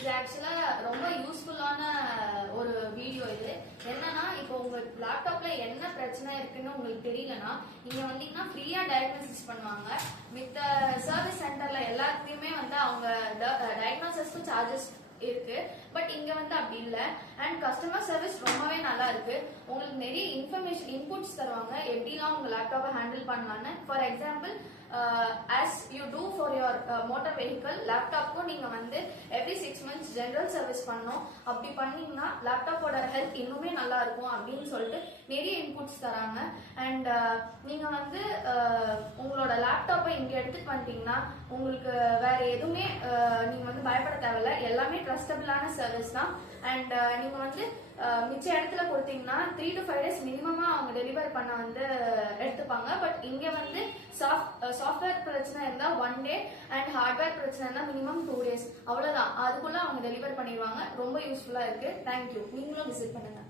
இது ஆக்சுவலா ரொம்ப யூஸ்ஃபுல்லான ஒரு வீடியோ. இது என்னன்னா, இப்போ உங்க லேப்டாப்ல என்ன பிரச்சனை இருக்குன்னு உங்களுக்கு தெரியலனா நீங்க வந்தீங்கன்னா ஃப்ரீயா டயக்னோசிஸ் பண்ணுவாங்க. வித் சர்வீஸ் சென்டர்ல எல்லாத்தையுமே அவங்க டயக்னோசிஸ்க்கு சார்ஜஸ் இருக்கு. பட் இங்க அப்படி இல்ல. அண்ட் கஸ்டமர் சர்வீஸ் ரொம்பவே நல்லா இருக்கு. உங்களுக்கு நிறைய இன்ஃபர்மேஷன் இன்புட்ஸ் தருவாங்க, எப்படிலாம் உங்க லேப்டாப்பை ஹேண்டில் பண்ணலான்னு. For example, as you do for your motor vehicle, லேப்டாப்க்கும் நீங்க every 6 months ஜெனரல் சர்வீஸ் பண்ணணும். அப்படி பண்ணீங்கன்னா லேப்டாப்போட ஹெல்த் இன்னுமே நல்லா இருக்கும் அப்படின்னு சொல்லிட்டு நிறைய இன்புட்ஸ் தராங்க. அண்ட் நீங்க உங்களோட லேப்டாப்பை இங்க எடுத்துட்டு வந்துட்டீங்கன்னா உங்களுக்கு வேற எதுவுமே நீங்க பயப்பட தேவையில்ல. எல்லாமே ட்ரஸ்டபிளான சர்வீஸ் தான். அண்ட் நீங்க மிச்ச இடத்துல கொடுத்தீங்கன்னா 3 to 5 days மினிமமா அவங்க டெலிவர் பண்ண எடுத்துப்பாங்க. பட் இங்க சாஃப்ட்வேர் பிரச்சனை இருந்தா 1 day அண்ட் ஹார்ட்வேர் பிரச்சனை இருந்தா மினிமம் 2 days. அவ்வளவுதான், அதுக்குள்ள அவங்க டெலிவர் பண்ணிடுவாங்க. ரொம்ப யூஸ்ஃபுல்லா இருக்கு. தேங்க்யூ. நீங்களும் விசிட் பண்ணுங்க.